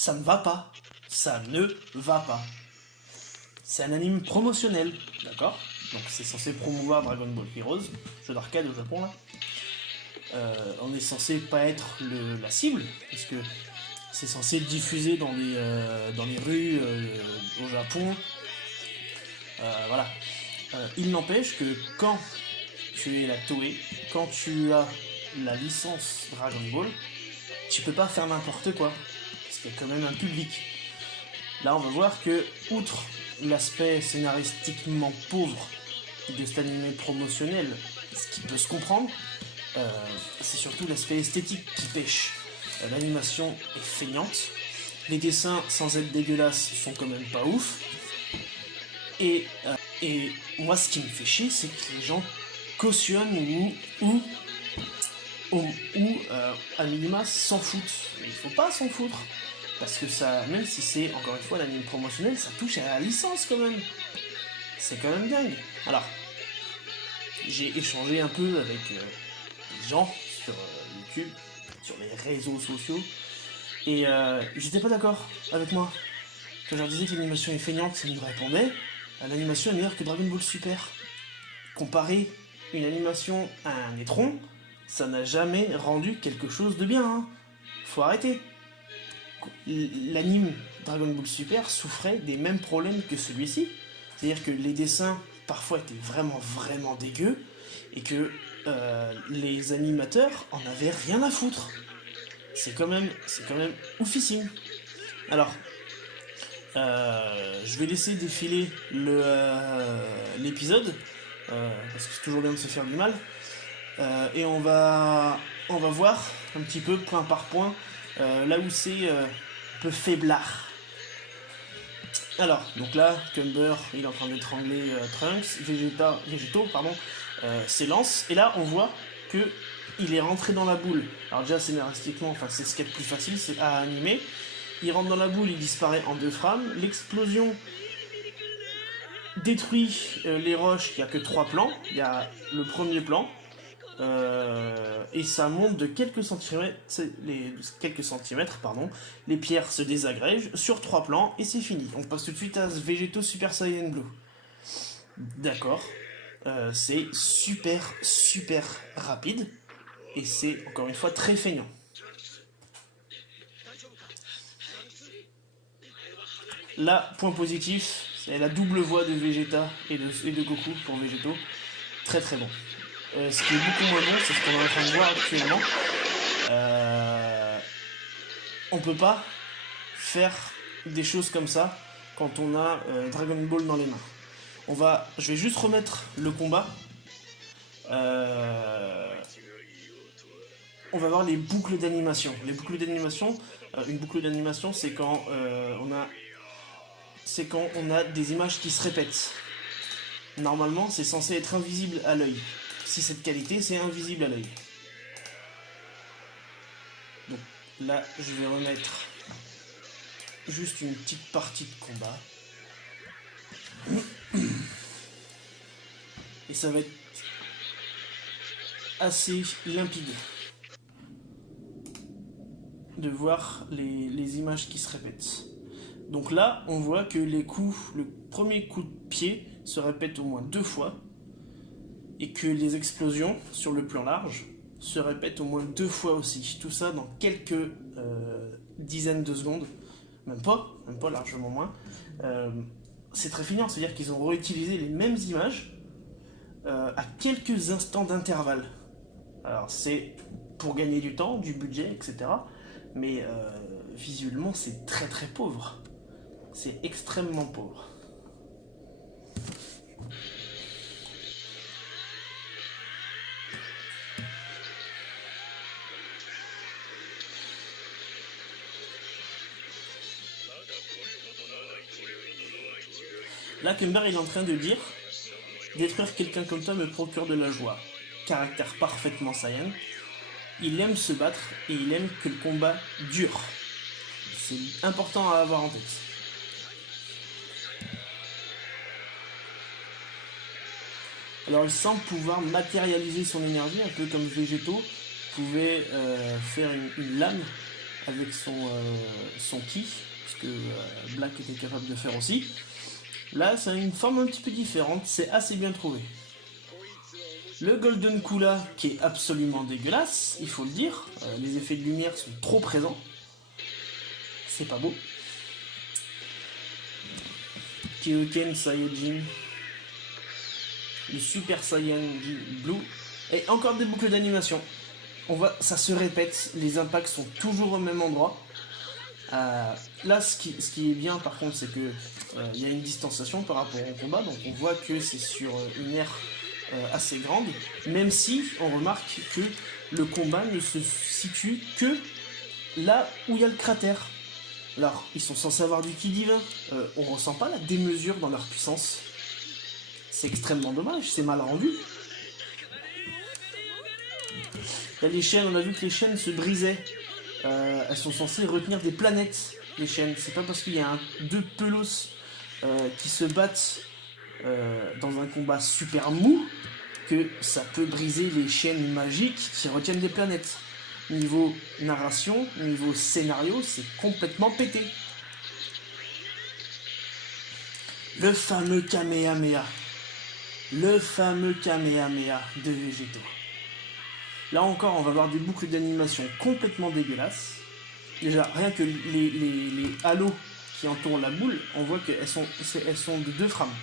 ça ne va pas. Ça ne va pas. C'est un anime promotionnel, d'accord? Donc c'est censé promouvoir Dragon Ball Heroes, jeu d'arcade au Japon là. On est censé pas être la cible, parce que c'est censé être diffusé dans les rues au Japon. Voilà. Il n'empêche que quand tu es la Toei, quand tu as la licence Dragon Ball, tu peux pas faire n'importe quoi, parce qu'il y a quand même un public. Là, on va voir que, outre l'aspect scénaristiquement pauvre de cet animé promotionnel, ce qui peut se comprendre, c'est surtout l'aspect esthétique qui pêche. L'animation est feignante, les dessins, sans être dégueulasses, sont quand même pas ouf. Et moi, ce qui me fait chier, c'est que les gens cautionnent ou à minima s'en foutent. Il faut pas s'en foutre. Parce que ça, même si c'est encore une fois l'anime promotionnel, ça touche à la licence quand même. C'est quand même dingue. Alors, j'ai échangé un peu avec des gens sur YouTube, sur les réseaux sociaux, et ils étaient pas d'accord avec moi. Quand je leur disais que l'animation est feignante, ils me répondaient l'animation est meilleure que Dragon Ball Super. Comparer une animation à un étron, ça n'a jamais rendu quelque chose de bien. Hein. Faut arrêter. L'anime Dragon Ball Super souffrait des mêmes problèmes que celui-ci. C'est-à-dire que les dessins parfois étaient vraiment dégueux et que les animateurs en avaient rien à foutre. C'est quand même oufissime. Alors, je vais laisser défiler l'épisode parce que c'est toujours bien de se faire du mal. Et on va voir un petit peu point par point là où c'est un peu faiblard. Alors, donc là, Cumber, il est en train d'étrangler Trunks, Végéto, s'élance, et là on voit que il est rentré dans la boule. Alors déjà scénaristiquement, enfin c'est ce qui est le plus facile, c'est à animer. Il rentre dans la boule, il disparaît en 2 frames. L'explosion détruit les roches, il n'y a que 3 plans. Il y a le premier plan, et ça monte de quelques centimètres, les pierres se désagrègent sur 3 plans, et c'est fini. On passe tout de suite à Végéto Super Saiyan Blue. D'accord, c'est super rapide, et c'est encore une fois très feignant. Là, point positif, c'est la double voix de Vegeta et de Goku pour Végéto. Très bon. Ce qui est beaucoup moins bon, c'est ce qu'on est en train de voir actuellement. On peut pas faire des choses comme ça quand on a Dragon Ball dans les mains. Je vais juste remettre le combat. On va voir les boucles d'animation. Les boucles d'animation, une boucle d'animation, c'est quand on a des images qui se répètent. Normalement, c'est censé être invisible à l'œil. Si c'est de qualité, c'est invisible à l'œil. Donc là, je vais remettre juste une petite partie de combat. Et ça va être assez limpide de voir les images qui se répètent. Donc là, on voit que le premier coup de pied se répète au moins 2 fois, et que les explosions sur le plan large se répètent au moins 2 fois aussi. Tout ça dans quelques dizaines de secondes, même pas largement moins. C'est très feignant, c'est-à-dire qu'ils ont réutilisé les mêmes images à quelques instants d'intervalle. Alors c'est pour gagner du temps, du budget, etc. Mais visuellement, c'est très pauvre. C'est extrêmement pauvre. Là, Cumber il est en train de dire « Détruire quelqu'un comme toi me procure de la joie. Caractère parfaitement Saiyan. Il aime se battre et il aime que le combat dure. C'est important à avoir en tête. » Alors il semble pouvoir matérialiser son énergie, un peu comme Végéto pouvait faire une lame avec son ki, ce que Black était capable de faire aussi. Là, c'est une forme un petit peu différente, c'est assez bien trouvé. Le Golden Kula qui est absolument dégueulasse, il faut le dire. Les effets de lumière sont trop présents. C'est pas beau. Kyoken Saiyajin. Le Super Saiyan Blue. Et encore des boucles d'animation. Ça se répète, les impacts sont toujours au même endroit. Là, ce qui est bien par contre, c'est que il y a une distanciation par rapport au combat, donc on voit que c'est sur une aire assez grande, même si on remarque que le combat ne se situe que là où il y a le cratère. Alors, ils sont censés avoir du ki divin, on ressent pas la démesure dans leur puissance. C'est extrêmement dommage, c'est mal rendu. Là, les chaînes, on a vu que les chaînes se brisaient. Elles sont censées retenir des planètes, les chaînes. C'est pas parce qu'il y a deux pelos qui se battent dans un combat super mou que ça peut briser les chaînes magiques qui retiennent des planètes. Niveau narration, niveau scénario, c'est complètement pété. Le fameux Kamehameha. Le fameux Kamehameha de Végéto. Là encore, on va voir des boucles d'animation complètement dégueulasses. Déjà, rien que les halos qui entourent la boule, on voit qu'elles sont de 2 frames.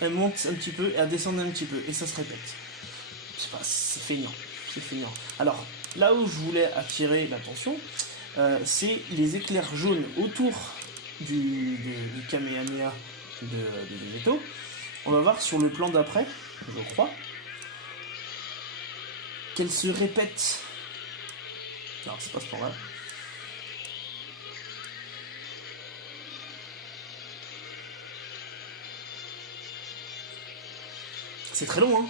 Elles montent un petit peu et elles descendent un petit peu, et ça se répète. C'est feignant. C'est feignant. Alors, là où je voulais attirer l'attention, c'est les éclairs jaunes autour du Kamehameha de Végéto. On va voir sur le plan d'après, je crois, qu'elle se répète. Alors, c'est pas ce plan-là. C'est très long, hein.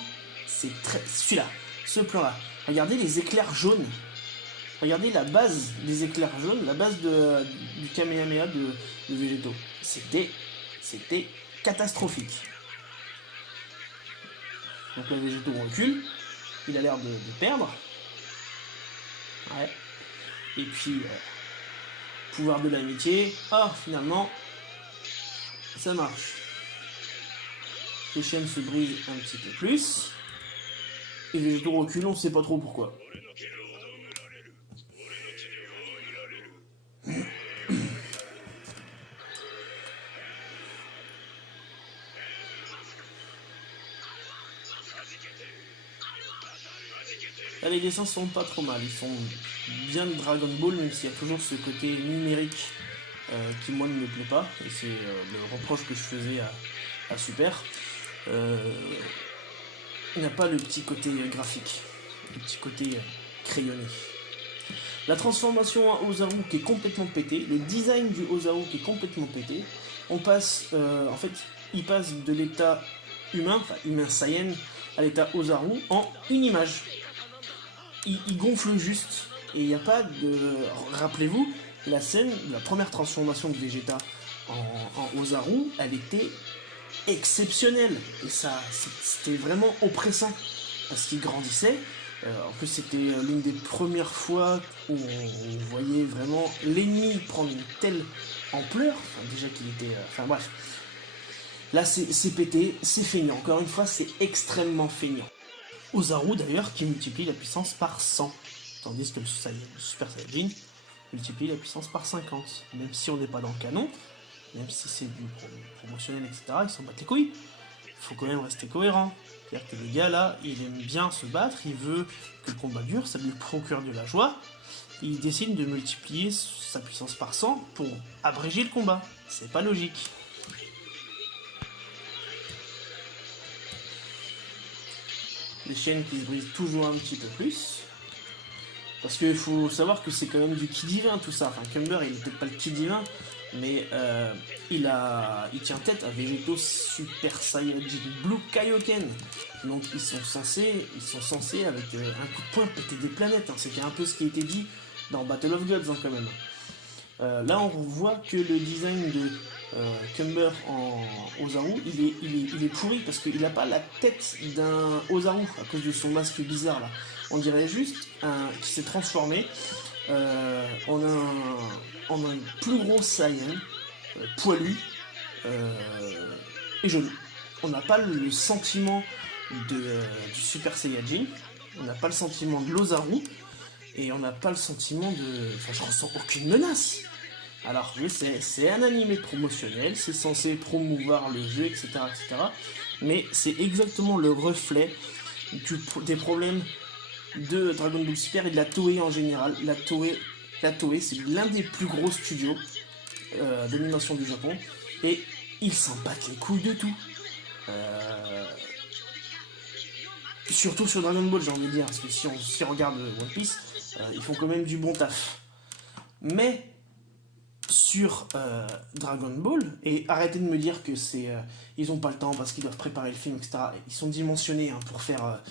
C'est très... Celui-là, ce plan-là. Regardez les éclairs jaunes. Regardez la base des éclairs jaunes, la base du Kamehameha de Végéto. C'était catastrophique. Donc là, Végéto recule. Il a l'air de perdre. Ouais. Et puis, pouvoir de l'amitié. Ah, finalement, ça marche. Les chaînes se brisent un petit peu plus. Et Végéto recule, on ne sait pas trop pourquoi. Là, les dessins sont pas trop mal, ils sont bien de Dragon Ball, même s'il y a toujours ce côté numérique qui moi ne me plaît pas, et c'est le reproche que je faisais à Super. Il n'y a pas le petit côté graphique, le petit côté crayonné. La transformation en Ozaru qui est complètement pété, le design du Ozaru qui est complètement pété. On passe, en fait, il passe de l'état humain, enfin humain Saiyan, à l'état Ozaru en une image. Il gonfle juste, et il n'y a pas de... Rappelez-vous, la scène, la première transformation de Vegeta en Ozaru, elle était exceptionnelle, et ça, c'était vraiment oppressant, parce qu'il grandissait. En plus, c'était l'une des premières fois où on voyait vraiment l'ennemi prendre une telle ampleur. Enfin, déjà qu'il était... Enfin bref. Là, c'est pété, c'est feignant. Encore une fois, c'est extrêmement feignant. Ozaru, d'ailleurs, qui multiplie la puissance par 100. Tandis que le Super Saiyajin multiplie la puissance par 50. Même si on n'est pas dans le canon, même si c'est du promotionnel, etc., ils s'en battent les couilles. Il faut quand même rester cohérent. C'est-à-dire que le gars là, il aime bien se battre, il veut que le combat dure, ça lui procure de la joie. Et il décide de multiplier sa puissance par 100 pour abréger le combat. C'est pas logique. Les chaînes qui se brisent toujours un petit peu plus. Parce qu'il faut savoir que c'est quand même du ki divin tout ça. Enfin, Cumber, il n'est peut-être pas le ki divin, mais il tient tête à Végéto Super Saiyajin Blue Kaioken. Donc ils sont censés avec un coup de poing péter des planètes. Hein. C'était un peu ce qui a été dit dans Battle of Gods hein, quand même. Là on voit que le design de Cumber en Ozaru, il est pourri parce qu'il n'a pas la tête d'un Ozaru à cause de son masque bizarre là. On dirait juste qui s'est transformé en un plus gros Saiyan, poilu et joli. On n'a pas le sentiment du Super Saiyajin, on n'a pas le sentiment de l'Ozaru, et on n'a pas le sentiment de... Enfin, je ressens aucune menace. Alors oui, c'est un animé promotionnel, c'est censé promouvoir le jeu, etc. etc. Mais c'est exactement le reflet des problèmes de Dragon Ball Super et de la Toei en général. La Toei c'est l'un des plus gros studios d'animation du Japon, et ils s'en battent les couilles de tout. Surtout sur Dragon Ball, j'ai envie de dire, parce que si on regarde One Piece, ils font quand même du bon taf. Mais sur Dragon Ball, et arrêtez de me dire que ils ont pas le temps parce qu'ils doivent préparer le film, etc. Ils sont dimensionnés pour faire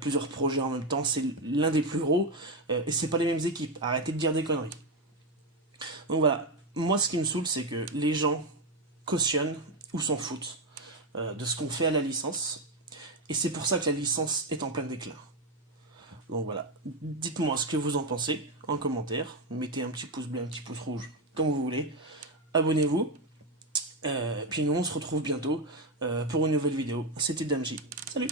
plusieurs projets en même temps. C'est l'un des plus gros, et c'est pas les mêmes équipes. Arrêtez de dire des conneries. Donc voilà, moi ce qui me saoule, c'est que les gens cautionnent ou s'en foutent de ce qu'on fait à la licence. Et c'est pour ça que la licence est en plein déclin. Donc voilà, dites-moi ce que vous en pensez en commentaire. Mettez un petit pouce bleu, un petit pouce rouge, comme vous voulez. Abonnez-vous. Puis nous, on se retrouve bientôt pour une nouvelle vidéo. C'était Damji. Salut!